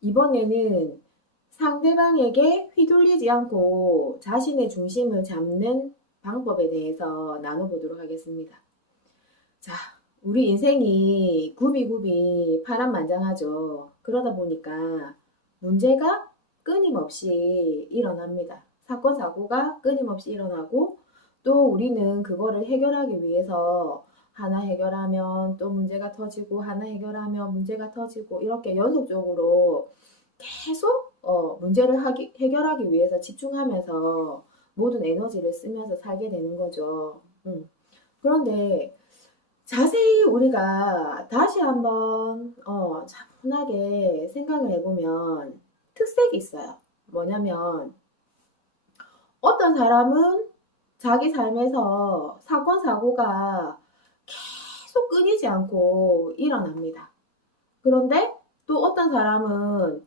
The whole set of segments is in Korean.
이번에는 상대방에게 휘둘리지 않고 자신의 중심을 잡는 방법에 대해서 나눠보도록 하겠습니다. 자, 우리 인생이 굽이굽이 파란만장하죠. 그러다 보니까 문제가 끊임없이 일어납니다. 사건, 사고가 끊임없이 일어나고 또 우리는 그거를 해결하기 위해서 하나 해결하면 또 문제가 터지고 하나 해결하면 문제가 터지고 이렇게 연속적으로 계속 문제를 해결하기 위해서 집중하면서 모든 에너지를 쓰면서 살게 되는 거죠. 그런데 자세히 우리가 다시 한번 차분하게 생각을 해보면 특색이 있어요. 뭐냐면 어떤 사람은 자기 삶에서 사건, 사고가 계속 끊이지 않고 일어납니다. 그런데 또 어떤 사람은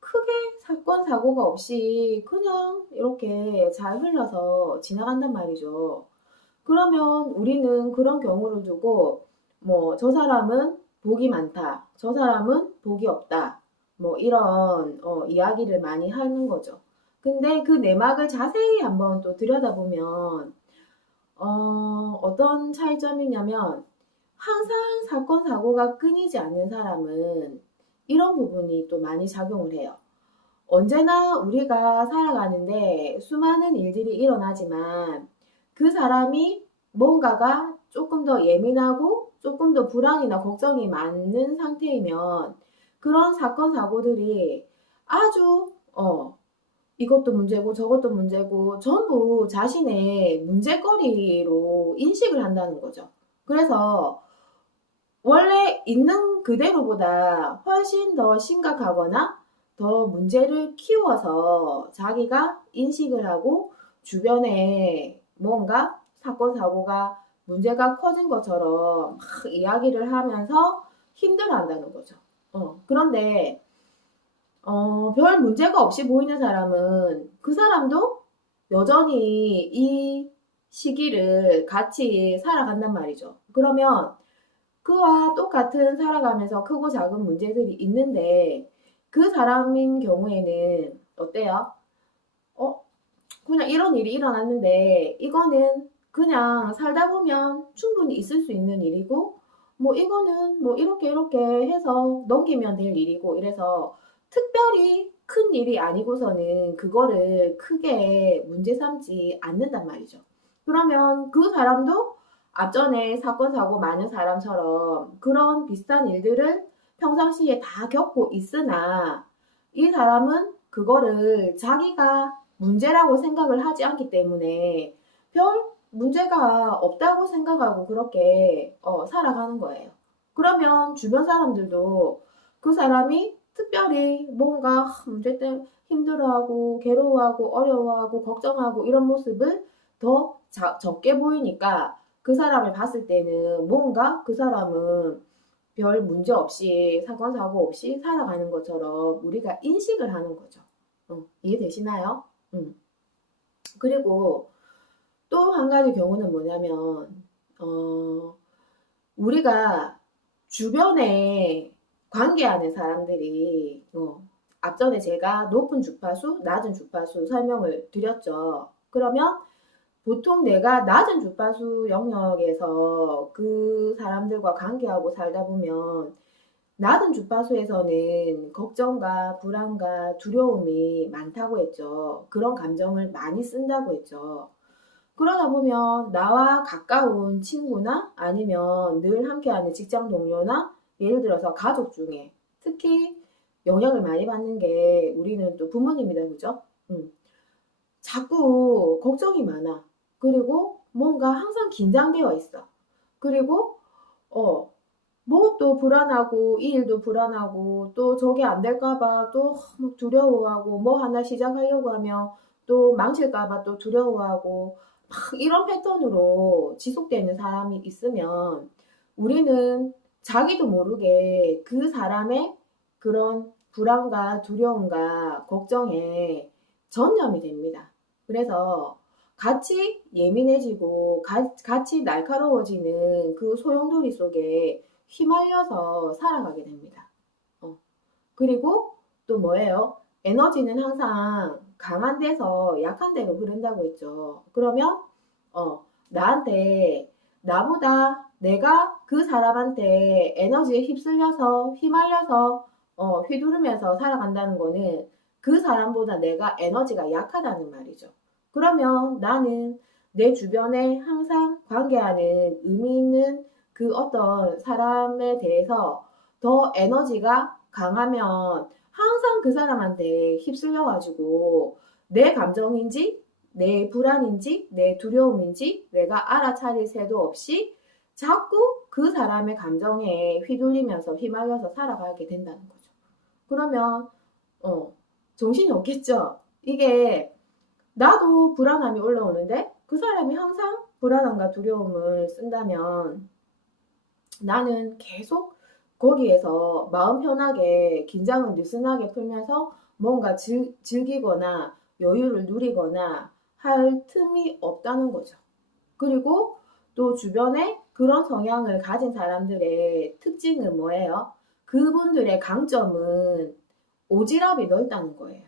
크게 사건, 사고가 없이 그냥 이렇게 잘 흘러서 지나간단 말이죠. 그러면 우리는 그런 경우를 두고 뭐 저 사람은 복이 많다, 저 사람은 복이 없다, 뭐 이런 이야기를 많이 하는 거죠. 근데 그 내막을 자세히 한번 또 들여다보면 어떤 차이점이냐면 항상 사건, 사고가 끊이지 않는 사람은 이런 부분이 또 많이 작용을 해요. 언제나 우리가 살아가는데 수많은 일들이 일어나지만 그 사람이 뭔가가 조금 더 예민하고 조금 더 불안이나 걱정이 많은 상태이면 그런 사건, 사고들이 아주 이것도 문제고 저것도 문제고 전부 자신의 문제거리로 인식을 한다는 거죠. 그래서 원래 있는 그대로보다 훨씬 더 심각하거나 더 문제를 키워서 자기가 인식을 하고 주변에 뭔가 사건, 사고가 문제가 커진 것처럼 막 이야기를 하면서 힘들어 한다는 거죠. 그런데 별 문제가 없이 보이는 사람은 그 사람도 여전히 이 시기를 같이 살아간단 말이죠. 그러면 그와 똑같은 살아가면서 크고 작은 문제들이 있는데 그 사람인 경우에는 어때요? 어, 그냥 이런 일이 일어났는데 이거는 그냥 살다 보면 충분히 있을 수 있는 일이고 뭐 이거는 뭐 이렇게 해서 넘기면 될 일이고 이래서 특별히 큰 일이 아니고서는 그거를 크게 문제 삼지 않는단 말이죠. 그러면 그 사람도 앞전에 사건 사고 많은 사람처럼 그런 비슷한 일들을 평상시에 다 겪고 있으나 이 사람은 그거를 자기가 문제라고 생각을 하지 않기 때문에 별 문제가 없다고 생각하고 그렇게 살아가는 거예요. 그러면 주변 사람들도 그 사람이 특별히 뭔가 문제 때문에 힘들어하고 괴로워하고 어려워하고 걱정하고 이런 모습을 더 적게 보이니까 그 사람을 봤을 때는 뭔가 그 사람은 별 문제 없이 사건 사고 없이 살아가는 것처럼 우리가 인식을 하는 거죠. 이해되시나요? 그리고 또 한 가지 경우는 뭐냐면 우리가 주변에 관계하는 사람들이 앞전에 제가 높은 주파수, 낮은 주파수 설명을 드렸죠. 그러면 보통 내가 낮은 주파수 영역에서 그 사람들과 관계하고 살다 보면 낮은 주파수에서는 걱정과 불안과 두려움이 많다고 했죠. 그런 감정을 많이 쓴다고 했죠. 그러다 보면 나와 가까운 친구나 아니면 늘 함께하는 직장 동료나 예를 들어서 가족 중에 특히 영향을 많이 받는 게 우리는 또 부모님이다, 그죠? 자꾸 걱정이 많아. 그리고 뭔가 항상 긴장되어 있어. 그리고 어, 뭐 또 불안하고 이 일도 불안하고 또 저게 안 될까봐 또 두려워하고 뭐 하나 시작하려고 하면 또 망칠까봐 또 두려워하고 막 이런 패턴으로 지속되는 사람이 있으면 우리는 자기도 모르게 그 사람의 그런 불안과 두려움과 걱정에 전념이 됩니다. 그래서 같이 예민해지고 같이 날카로워지는 그 소용돌이 속에 휘말려서 살아가게 됩니다. 그리고 또 뭐예요? 에너지는 항상 강한 데서 약한 데로 흐른다고 했죠. 그러면 나한테 나보다 내가 그 사람한테 에너지에 휩쓸려서 휘말려서 휘두르면서 살아간다는 거는 그 사람보다 내가 에너지가 약하다는 말이죠. 그러면 나는 내 주변에 항상 관계하는 의미 있는 그 어떤 사람에 대해서 더 에너지가 강하면 항상 그 사람한테 휩쓸려가지고 내 감정인지 내 불안인지 내 두려움인지 내가 알아차릴 새도 없이 자꾸 그 사람의 감정에 휘둘리면서 휘말려서 살아가게 된다는 거죠. 그러면 정신이 없겠죠. 이게 나도 불안함이 올라오는데 그 사람이 항상 불안함과 두려움을 쓴다면 나는 계속 거기에서 마음 편하게 긴장을 느슨하게 풀면서 뭔가 즐기거나 여유를 누리거나 할 틈이 없다는 거죠. 그리고 또 주변에 그런 성향을 가진 사람들의 특징은 뭐예요? 그분들의 강점은 오지랖이 넓다는 거예요.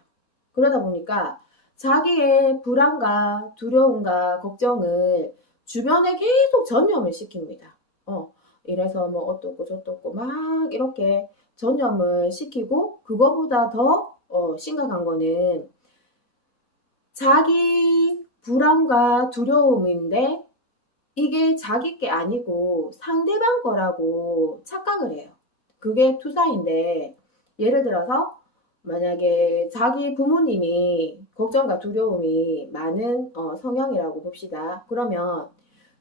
그러다 보니까 자기의 불안과 두려움과 걱정을 주변에 계속 전염을 시킵니다. 이래서 뭐 어떻고 저떻고 막 이렇게 전염을 시키고 그거보다 더 심각한 거는 자기 불안과 두려움인데 이게 자기 게 아니고 상대방 거라고 착각을 해요. 그게 투사인데 예를 들어서 만약에 자기 부모님이 걱정과 두려움이 많은 성향이라고 봅시다. 그러면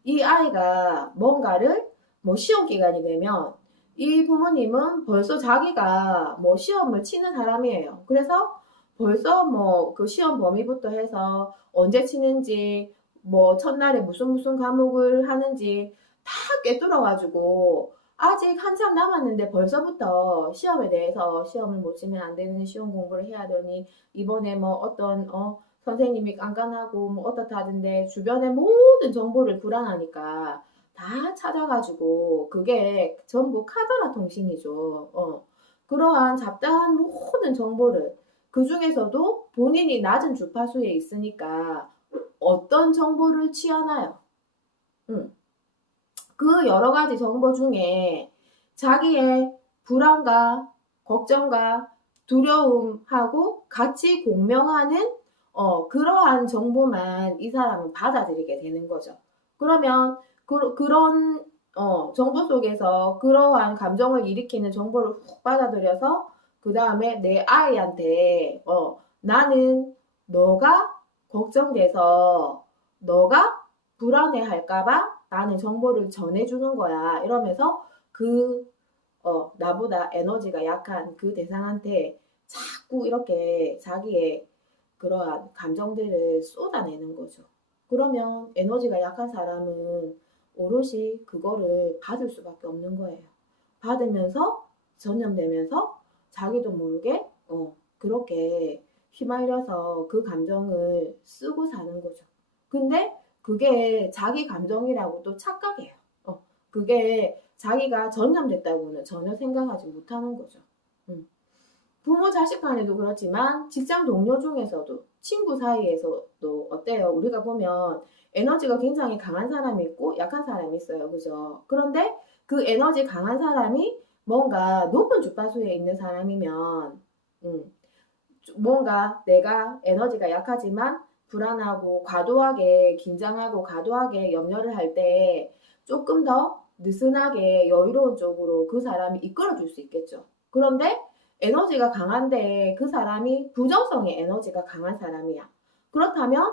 이 아이가 뭔가를 뭐 시험 기간이 되면 이 부모님은 벌써 자기가 뭐 시험을 치는 사람이에요. 그래서 벌써 뭐 그 시험 범위부터 해서 언제 치는지 뭐 첫날에 무슨 과목을 하는지 다 꿰뚫어가지고 아직 한참 남았는데 벌써부터 시험에 대해서 시험을 못 치면 안 되는 시험 공부를 해야 되니 이번에 뭐 어떤 선생님이 깐깐하고 뭐 어떻다던데 주변의 모든 정보를 불안하니까 다 찾아가지고 그게 전부 카더라 통신이죠. 그러한 잡다한 모든 정보를 그 중에서도 본인이 낮은 주파수에 있으니까 어떤 정보를 취하나요? 그 여러 가지 정보 중에 자기의 불안과 걱정과 두려움하고 같이 공명하는 그러한 정보만 이 사람은 받아들이게 되는 거죠. 그러면 그런 정보 속에서 그러한 감정을 일으키는 정보를 훅 받아들여서 그 다음에 내 아이한테 나는 너가 걱정돼서 너가 불안해할까봐 나는 정보를 전해주는 거야. 이러면서 나보다 에너지가 약한 그 대상한테 자꾸 이렇게 자기의 그러한 감정들을 쏟아내는 거죠. 그러면 에너지가 약한 사람은 오롯이 그거를 받을 수밖에 없는 거예요. 받으면서 전염되면서 자기도 모르게 그렇게 휘말려서 그 감정을 쓰고 사는 거죠. 근데 그게 자기 감정이라고 또 착각해요. 그게 자기가 전염됐다고는 전혀 생각하지 못하는 거죠. 부모 자식 간에도 그렇지만 직장 동료 중에서도 친구 사이에서도 어때요? 우리가 보면 에너지가 굉장히 강한 사람이 있고 약한 사람이 있어요. 그죠? 그런데 그 에너지 강한 사람이 뭔가 높은 주파수에 있는 사람이면 뭔가 내가 에너지가 약하지만 불안하고 과도하게 긴장하고 과도하게 염려를 할 때 조금 더 느슨하게 여유로운 쪽으로 그 사람이 이끌어줄 수 있겠죠. 그런데 에너지가 강한데 그 사람이 부정성의 에너지가 강한 사람이야. 그렇다면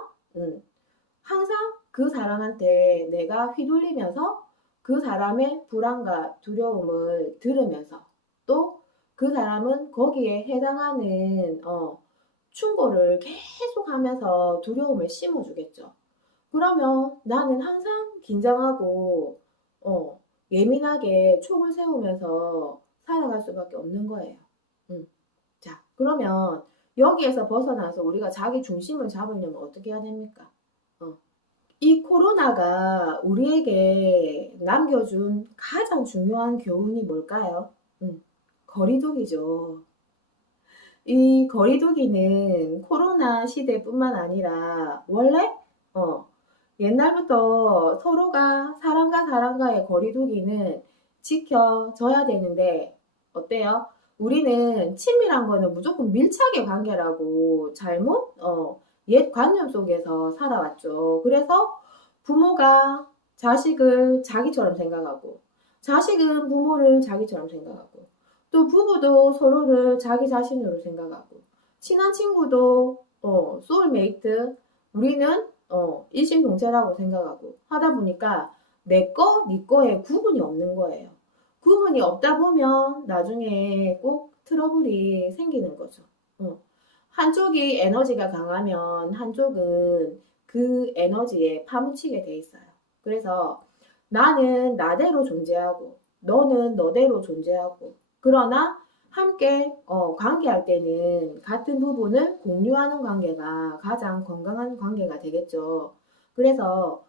항상 그 사람한테 내가 휘둘리면서 그 사람의 불안과 두려움을 들으면서 또 그 사람은 거기에 해당하는 충고를 계속 하면서 두려움을 심어주겠죠. 그러면 나는 항상 긴장하고 예민하게 촉을 세우면서 살아갈 수밖에 없는 거예요. 자, 그러면 여기에서 벗어나서 우리가 자기 중심을 잡으려면 어떻게 해야 됩니까? 이 코로나가 우리에게 남겨준 가장 중요한 교훈이 뭘까요? 거리두기죠. 이 거리두기는 코로나 시대뿐만 아니라 원래 어, 옛날부터 서로가 사람과 사람과의 거리두기는 지켜져야 되는데 어때요? 우리는 친밀한 거는 무조건 밀착의 관계라고 잘못 옛 관념 속에서 살아왔죠. 그래서 부모가 자식을 자기처럼 생각하고 자식은 부모를 자기처럼 생각하고 또 부부도 서로를 자기 자신으로 생각하고 친한 친구도 소울메이트 우리는 일심동체라고 생각하고 하다 보니까 내 거, 네 거에 구분이 없는 거예요. 구분이 없다 보면 나중에 꼭 트러블이 생기는 거죠. 한쪽이 에너지가 강하면 한쪽은 그 에너지에 파묻히게 돼 있어요. 그래서 나는 나대로 존재하고 너는 너대로 존재하고 그러나 함께 관계할 때는 같은 부분을 공유하는 관계가 가장 건강한 관계가 되겠죠. 그래서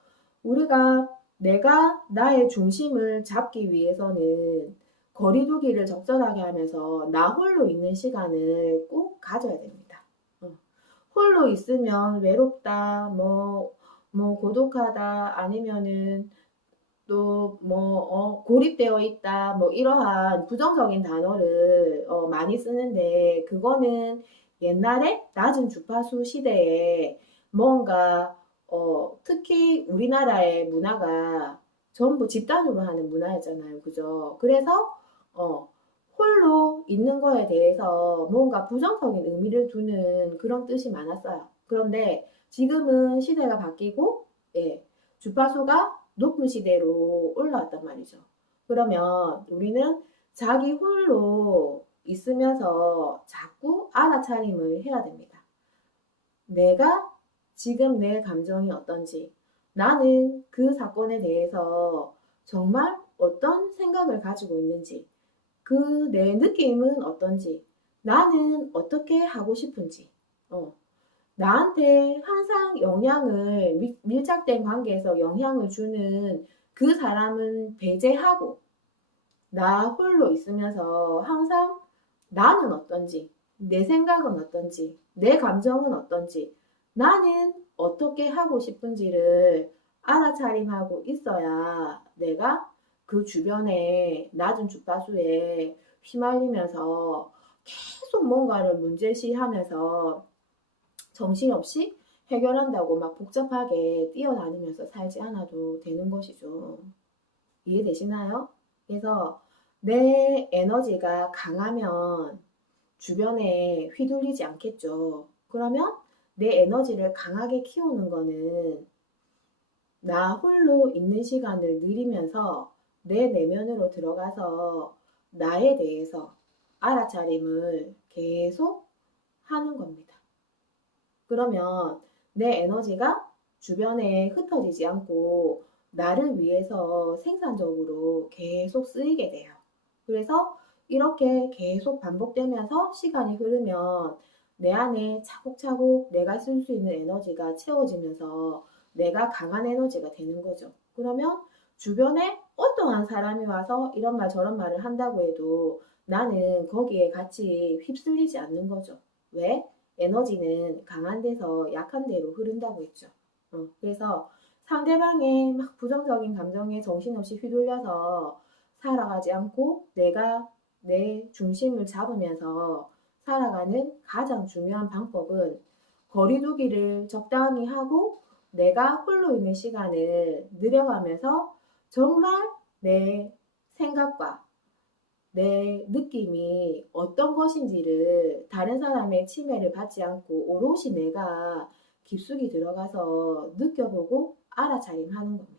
우리가 내가 나의 중심을 잡기 위해서는 거리두기를 적절하게 하면서 나 홀로 있는 시간을 꼭 가져야 됩니다. 홀로 있으면 외롭다, 뭐 고독하다, 아니면은 또 고립되어 있다 뭐 이러한 부정적인 단어를 많이 쓰는데 그거는 옛날에 낮은 주파수 시대에 뭔가 특히 우리나라의 문화가 전부 집단으로 하는 문화였잖아요. 그죠? 그래서 홀로 있는 거에 대해서 뭔가 부정적인 의미를 두는 그런 뜻이 많았어요. 그런데 지금은 시대가 바뀌고 예, 주파수가 높은 시대로 올라왔단 말이죠. 그러면 우리는 자기 홀로 있으면서 자꾸 알아차림을 해야 됩니다. 내가 지금 내 감정이 어떤지, 나는 그 사건에 대해서 정말 어떤 생각을 가지고 있는지, 그 내 느낌은 어떤지, 나는 어떻게 하고 싶은지, 나한테 항상 영향을 밀착된 관계에서 영향을 주는 그 사람은 배제하고 나 홀로 있으면서 항상 나는 어떤지, 내 생각은 어떤지, 내 감정은 어떤지, 나는 어떻게 하고 싶은지를 알아차림하고 있어야 내가 그 주변에 낮은 주파수에 휘말리면서 계속 뭔가를 문제시하면서 정신없이 해결한다고 막 복잡하게 뛰어다니면서 살지 않아도 되는 것이죠. 이해되시나요? 그래서 내 에너지가 강하면 주변에 휘둘리지 않겠죠. 그러면 내 에너지를 강하게 키우는 거는 나 홀로 있는 시간을 늘리면서 내 내면으로 들어가서 나에 대해서 알아차림을 계속 하는 겁니다. 그러면 내 에너지가 주변에 흩어지지 않고 나를 위해서 생산적으로 계속 쓰이게 돼요. 그래서 이렇게 계속 반복되면서 시간이 흐르면 내 안에 차곡차곡 내가 쓸 수 있는 에너지가 채워지면서 내가 강한 에너지가 되는 거죠. 그러면 주변에 어떠한 사람이 와서 이런 말 저런 말을 한다고 해도 나는 거기에 같이 휩쓸리지 않는 거죠. 왜? 에너지는 강한 데서 약한 데로 흐른다고 했죠. 그래서 상대방의 막 부정적인 감정에 정신없이 휘둘려서 살아가지 않고 내가 내 중심을 잡으면서 살아가는 가장 중요한 방법은 거리두기를 적당히 하고 내가 홀로 있는 시간을 늘려가면서 정말 내 생각과 내 느낌이 어떤 것인지를 다른 사람의 침해를 받지 않고 오롯이 내가 깊숙이 들어가서 느껴보고 알아차림하는 겁니다.